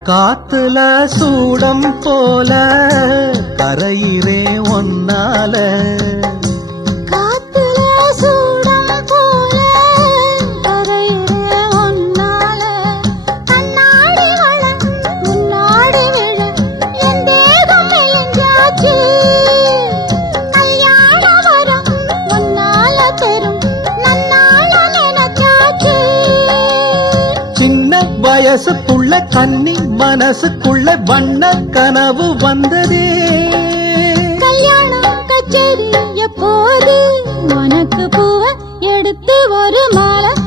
காத்துல சூடம் போல கரையிறே ஒன்னால காத்துல சூடம் போல கரையிறே ஒன்னால கண்ணாடி வள முன்னாடி விழ என் தேகம் மெலிஞ்சாச்சு கல்யாண வரம் முன்னால பெரும் நன்னால நினைச்சாச்சு சின்ன வயசுக்குள்ள கன்னி மனசுக்குள்ள வண்ண கனவு வந்ததே கல்யாணம் கச்சேரி எப்போது உனக்கு பூவ எடுத்து ஒரு மாலை